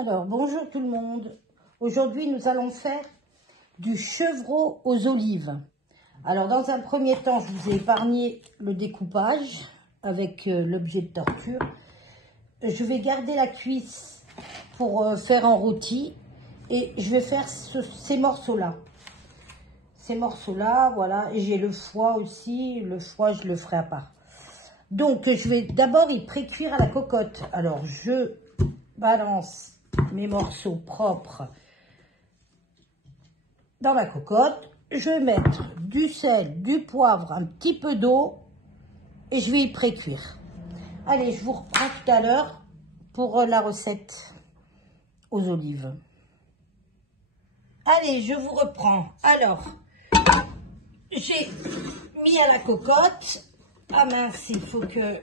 Alors, bonjour tout le monde. Aujourd'hui, nous allons faire du chevreau aux olives. Alors, dans un premier temps, je vous ai épargné le découpage avec l'objet de torture. Je vais garder la cuisse pour faire en rôti et je vais faire ces morceaux-là. Ces morceaux-là, voilà. Et j'ai le foie aussi. Le foie, je le ferai à part. Donc, je vais d'abord y pré-cuire à la cocotte. Alors, je balance mes morceaux propres dans la cocotte. Je vais mettre du sel, du poivre, un petit peu d'eau et je vais y pré-cuire. Allez, je vous reprends tout à l'heure pour la recette aux olives. Allez, je vous reprends. Alors, j'ai mis à la cocotte. Ah mince, il faut que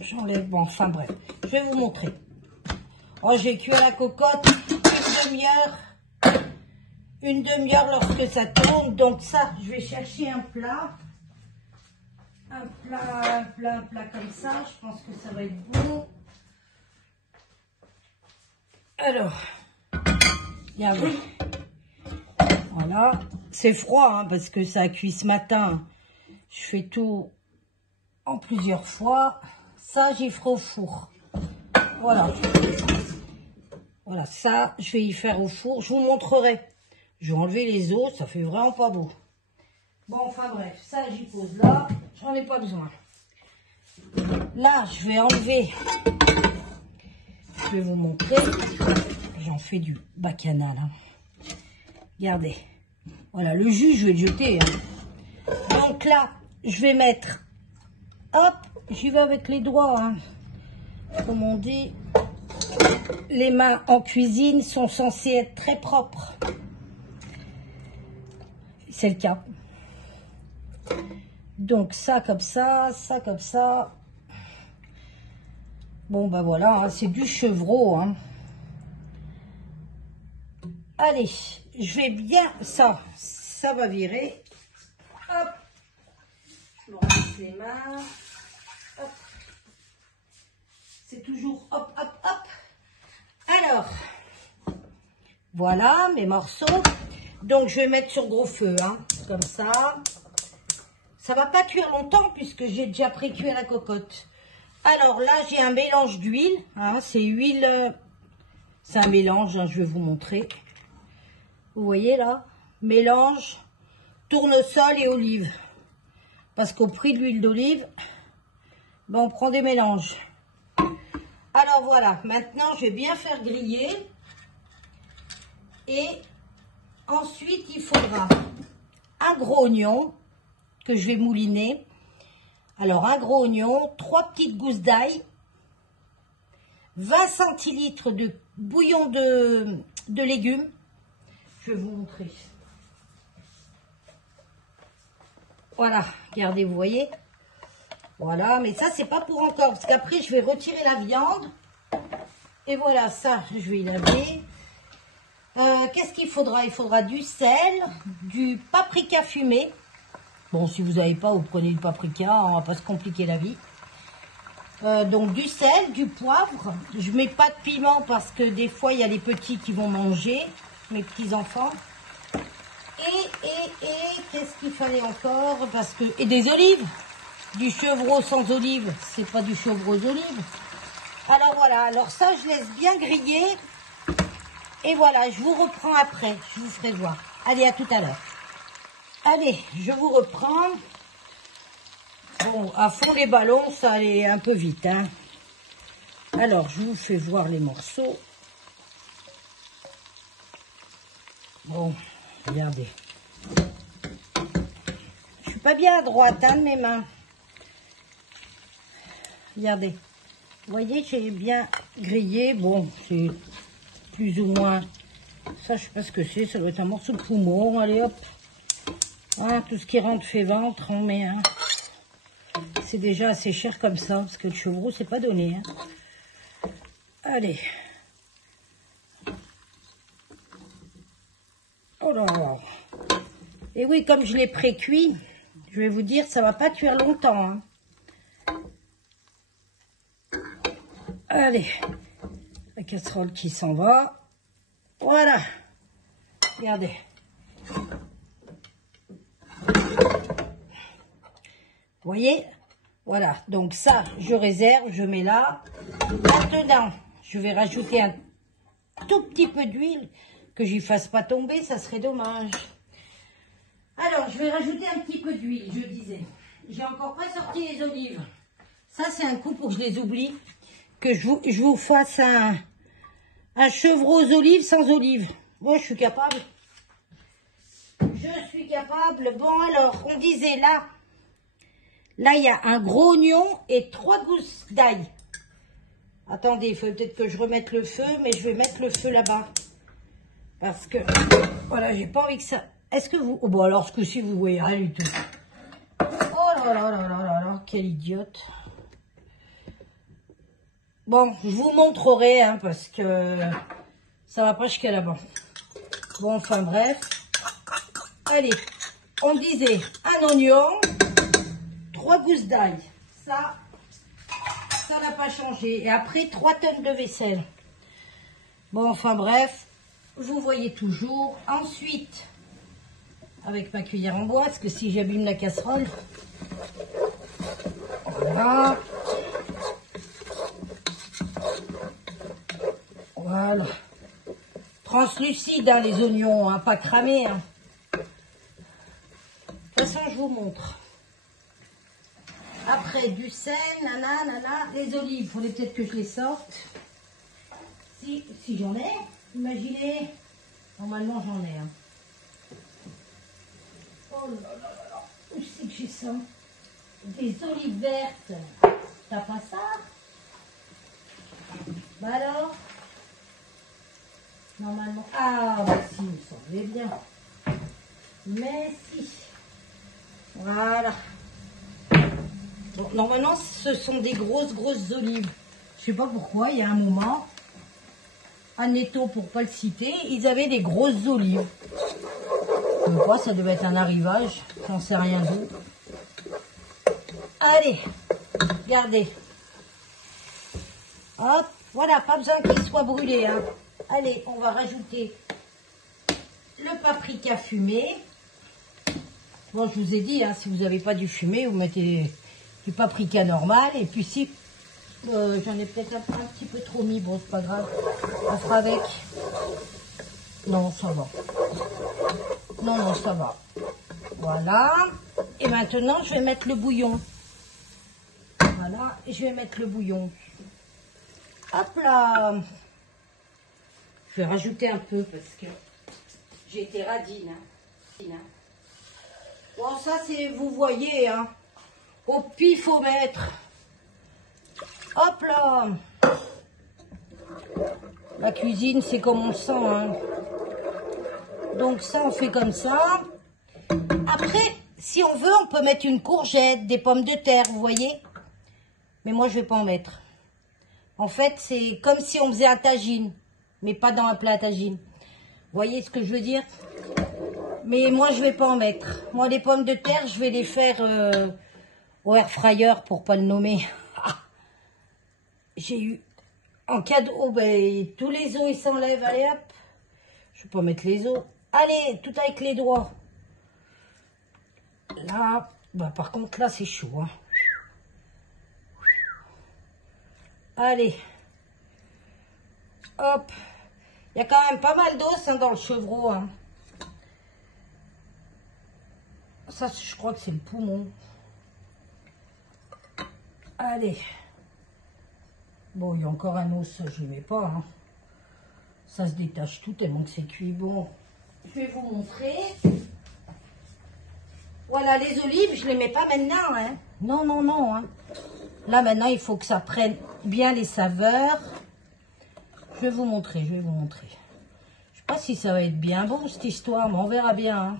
j'enlève. Bon, enfin bref, je vais vous montrer. Oh, j'ai cuit à la cocotte une demi-heure lorsque ça tourne. Donc ça, je vais chercher un plat comme ça. Je pense que ça va être bon. Alors, regardez. Voilà, c'est froid hein, parce que ça a cuit ce matin. Je fais tout en plusieurs fois. Ça, j'y ferai au four. Voilà. Voilà, ça, je vais y faire au four. Je vous montrerai. Je vais enlever les os, ça fait vraiment pas beau. Bon, enfin bref, ça, j'y pose là. J'en ai pas besoin. Là, je vais enlever. Je vais vous montrer. J'en fais du bacana, là. Regardez. Voilà, le jus, je vais le jeter. Hein. Donc là, je vais mettre. Hop, j'y vais avec les doigts. Hein. Comme on dit. Les mains en cuisine sont censées être très propres. C'est le cas. Donc ça comme ça, ça comme ça. Bon ben voilà, hein, c'est du chevreau. Hein. Allez, je vais bien... Ça va virer. Hop. Je me rince les mains. Hop. C'est toujours hop, hop, hop. Alors, voilà mes morceaux. Donc, je vais mettre sur gros feu, hein, comme ça. Ça va pas cuire longtemps puisque j'ai déjà pré-cuit à la cocotte. Alors là, j'ai un mélange d'huile. Hein, c'est huile, c'est un mélange, hein, je vais vous montrer. Vous voyez là, mélange tournesol et olive. Parce qu'au prix de l'huile d'olive, ben, on prend des mélanges. Alors voilà, maintenant je vais bien faire griller. Et ensuite, il faudra un gros oignon que je vais mouliner. Alors, un gros oignon, 3 petites gousses d'ail, 20 centilitres de bouillon de légumes. Je vais vous montrer. Voilà, regardez, vous voyez. Voilà, mais ça, c'est pas pour encore, parce qu'après, je vais retirer la viande. Et voilà, ça, je vais y laver. Qu'est-ce qu'il faudra? Il faudra du sel, du paprika fumé. Bon, si vous n'avez pas, vous prenez du paprika, on va pas se compliquer la vie. Donc du sel, du poivre. Je mets pas de piment parce que des fois, il y a les petits qui vont manger, mes petits-enfants. Et qu'est-ce qu'il fallait encore? Et des olives. Du chevreau sans olives, c'est pas du chevreau aux olives. Alors voilà, alors ça, je laisse bien griller. Et voilà, je vous reprends après, je vous ferai voir. Allez, à tout à l'heure. Allez, je vous reprends. Bon, à fond les ballons, ça allait un peu vite. Hein. Alors, je vous fais voir les morceaux. Bon, regardez. Je suis pas bien à droite, hein, de mes mains. Regardez. Vous voyez, j'ai bien grillé. Bon, c'est plus ou moins... Ça, je sais pas ce que c'est. Ça doit être un morceau de poumon. Allez, hop. Hein, tout ce qui rentre fait ventre, on met. Hein. C'est déjà assez cher comme ça, parce que le chevreau, c'est pas donné. Hein. Allez. Oh là là. Et oui, comme je l'ai pré-cuit, je vais vous dire, ça va pas cuire longtemps. Hein. Allez. La casserole qui s'en va. Voilà. Regardez. Vous voyez? Voilà. Donc ça, je réserve, je mets là. Maintenant, je vais rajouter un tout petit peu d'huile, que j'y fasse pas tomber, ça serait dommage. Alors, je vais rajouter un petit peu d'huile, je disais. J'ai encore pas sorti les olives. Ça, c'est un coup pour que je les oublie. Que je vous fasse un chevreau aux olives sans olives. Moi, je suis capable. Je suis capable. Bon, alors, on disait là. Là, il y a un gros oignon et 3 gousses d'ail. Attendez, il faut peut-être que je remette le feu, mais je vais mettre le feu là-bas. Parce que, voilà, j'ai pas envie que ça... Est-ce que vous... Oh, bon, alors, ce coup-ci, vous voyez rien du tout. Oh là là là là là là, quelle idiote. Bon, je vous montrerai, hein, parce que ça va pas jusqu'à là-bas. Bon, enfin, bref. Allez, on disait un oignon, 3 gousses d'ail. Ça n'a pas changé. Et après, 3 tonnes de vaisselle. Bon, enfin, bref. Vous voyez toujours. Ensuite, avec ma cuillère en bois, parce que si j'abîme la casserole, voilà. Voilà. Translucide, hein, les oignons, hein, pas cramés. Hein. De toute façon, je vous montre. Après, du sel, nana, les olives, il faudrait peut-être que je les sorte. Si j'en ai, imaginez. Normalement, j'en ai. Hein. Oh là là là là, où c'est que j'ai ça? Des olives vertes. T'as pas ça? Bah alors? Normalement. Ah, bah si, il me semblait bien. Mais si. Voilà. Bon, normalement, ce sont des grosses olives. Je sais pas pourquoi, il y a un moment, à Netto, pour pas le citer, ils avaient des grosses olives. Pourquoi ça devait être un arrivage, j'en sais rien d'où. Allez, regardez. Hop, voilà, pas besoin qu'il soit brûlé. Hein. Allez, on va rajouter le paprika fumé. Bon, je vous ai dit, hein, si vous n'avez pas du fumé, vous mettez du paprika normal. Et puis si j'en ai peut-être un petit peu trop mis, bon, c'est pas grave. On fera avec. Non, ça va. Non, ça va. Voilà. Et maintenant, je vais mettre le bouillon. Voilà, et je vais mettre le bouillon. Hop là. Je vais rajouter un peu parce que j'ai été radine. Hein. Bon, ça, c'est, vous voyez, hein. Au pifomètre. Hop là. La cuisine, c'est comme on le sent, hein. Donc ça, on fait comme ça. Après, si on veut, on peut mettre une courgette, des pommes de terre, vous voyez. Mais moi, je vais pas en mettre. En fait, c'est comme si on faisait un tagine, mais pas dans un plat à tagine. Vous voyez ce que je veux dire? Mais moi, je vais pas en mettre. Moi, les pommes de terre, je vais les faire au air fryer pour pas le nommer. J'ai eu en cadeau, ben, tous les os, ils s'enlèvent. Allez, hop. Je vais pas mettre les os. Allez, tout avec les doigts. Là, bah, par contre, là, c'est chaud. Hein. Allez. Hop. Il y a quand même pas mal d'os hein, dans le chevreau. Hein. Ça, je crois que c'est le poumon. Allez. Bon, il y a encore un os, je ne mets pas. Hein. Ça se détache tout tellement que c'est cuit. Bon, je vais vous montrer. Voilà, les olives, je ne les mets pas maintenant. Hein. Non, non, non. Hein. Là, maintenant, il faut que ça prenne bien les saveurs. Je vais vous montrer, Je ne sais pas si ça va être bien bon, cette histoire, mais on verra bien. Hein.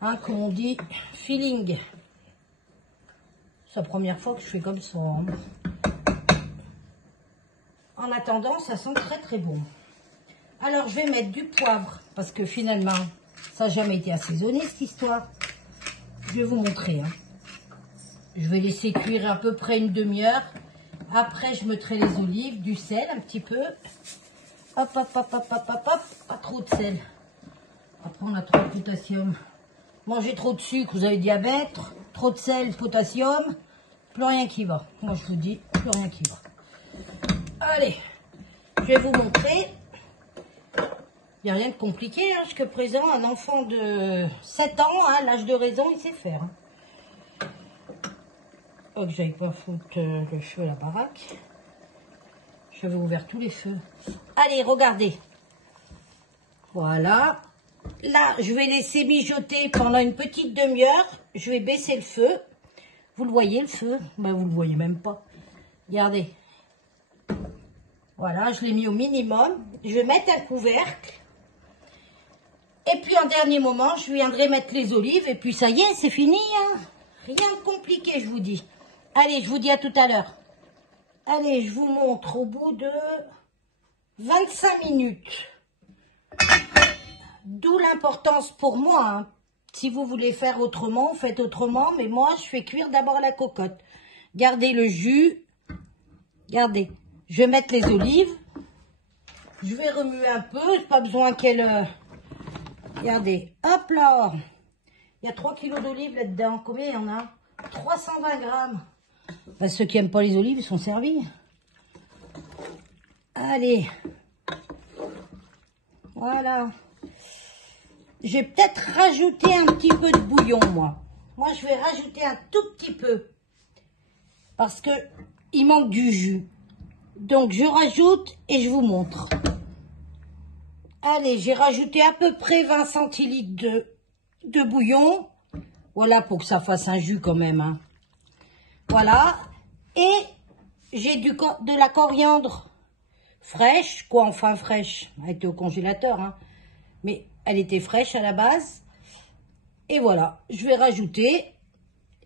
Hein, comme on dit, feeling. C'est la première fois que je fais comme ça. Hein. En attendant, ça sent très très bon. Alors, je vais mettre du poivre, parce que finalement, ça n'a jamais été assaisonné, cette histoire. Je vais vous montrer. Hein. Je vais laisser cuire à peu près une demi-heure. Après, je mettrai les olives, du sel un petit peu. Hop, hop, hop, hop, hop, hop, hop. Pas trop de sel. Après, on a trop de potassium. Mangez trop de sucre, vous avez diabète. Trop de sel, potassium. Plus rien qui va. Moi, je vous dis, plus rien qui va. Allez, je vais vous montrer. Il n'y a rien de compliqué. Hein, jusqu'à présent, un enfant de 7 ans, hein, l'âge de raison, il sait faire. Hein. Oh, que j'aille pas foutre le feu à la baraque. J'avais ouvert tous les feux. Allez, regardez. Voilà. Là, je vais laisser mijoter pendant une petite demi-heure. Je vais baisser le feu. Vous le voyez, le feu? Ben, vous le voyez même pas. Regardez. Voilà, je l'ai mis au minimum. Je vais mettre un couvercle. Et puis, en dernier moment, je viendrai mettre les olives. Et puis, ça y est, c'est fini. Hein. Rien de compliqué, je vous dis. Allez, je vous dis à tout à l'heure. Allez, je vous montre au bout de 25 minutes. D'où l'importance pour moi. Hein. Si vous voulez faire autrement, faites autrement. Mais moi, je fais cuire d'abord la cocotte. Gardez le jus. Regardez. Je vais mettre les olives. Je vais remuer un peu. Pas besoin qu'elle... Regardez. Hop là. Il y a 3 kilos d'olives là-dedans. Combien il y en a? 320 grammes. Ben, ceux qui n'aiment pas les olives, ils sont servis. Allez. Voilà. Je vais peut-être rajouter un petit peu de bouillon, moi. Moi, je vais rajouter un tout petit peu. Parce que il manque du jus. Donc, je rajoute et je vous montre. Allez, j'ai rajouté à peu près 20 centilitres de bouillon. Voilà, pour que ça fasse un jus quand même. Hein. Voilà. Et j'ai de la coriandre fraîche. Quoi, enfin fraîche. Elle était au congélateur. Hein. Mais elle était fraîche à la base. Et voilà. Je vais rajouter.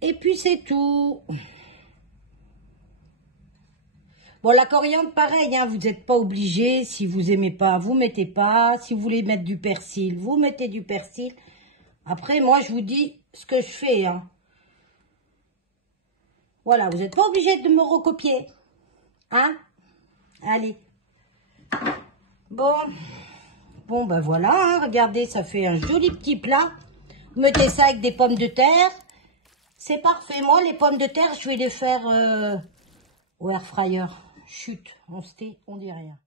Et puis c'est tout. Bon, la coriandre, pareil. Hein, vous n'êtes pas obligé. Si vous aimez pas, vous mettez pas. Si vous voulez mettre du persil, vous mettez du persil. Après, moi, je vous dis ce que je fais. Hein. Voilà, vous n'êtes pas obligé de me recopier. Hein? Allez. Bon, ben voilà. Hein, regardez, ça fait un joli petit plat. Vous mettez ça avec des pommes de terre. C'est parfait. Moi, les pommes de terre, je vais les faire au air fryer. Chut, on dit rien.